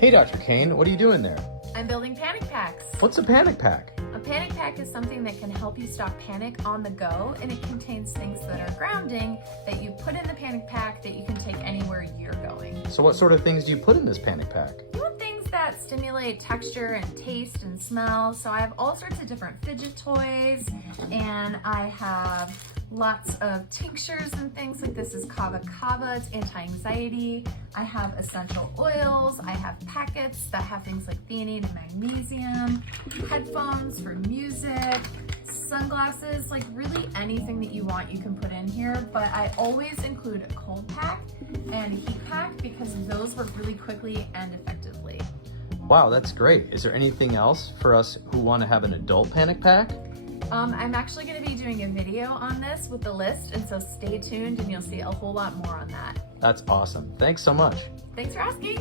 Hey, Dr. Cain, what are you doing there? I'm building panic packs. What's a panic pack? A panic pack is something that can help you stop panic on the go, and it contains things that are grounding that you put in the panic pack that you can take anywhere you're going. So what sort of things do you put in this panic pack? You want things that stimulate texture and taste and smell. So I have all sorts of different fidget toys, and I have lots of tinctures and things. Like this is kava kava, it's anti-anxiety. I have essential oils. I have packets that have things like theanine and magnesium, headphones for music, sunglasses, like really anything that you want you can put in here. But I always include a cold pack and a heat pack because those work really quickly and effectively. Wow, that's great. Is there anything else for us who want to have an adult panic pack? I'm actually going to be doing a video on this with the list, and so stay tuned and you'll see a whole lot more on that. That's awesome. Thanks so much. Thanks for asking.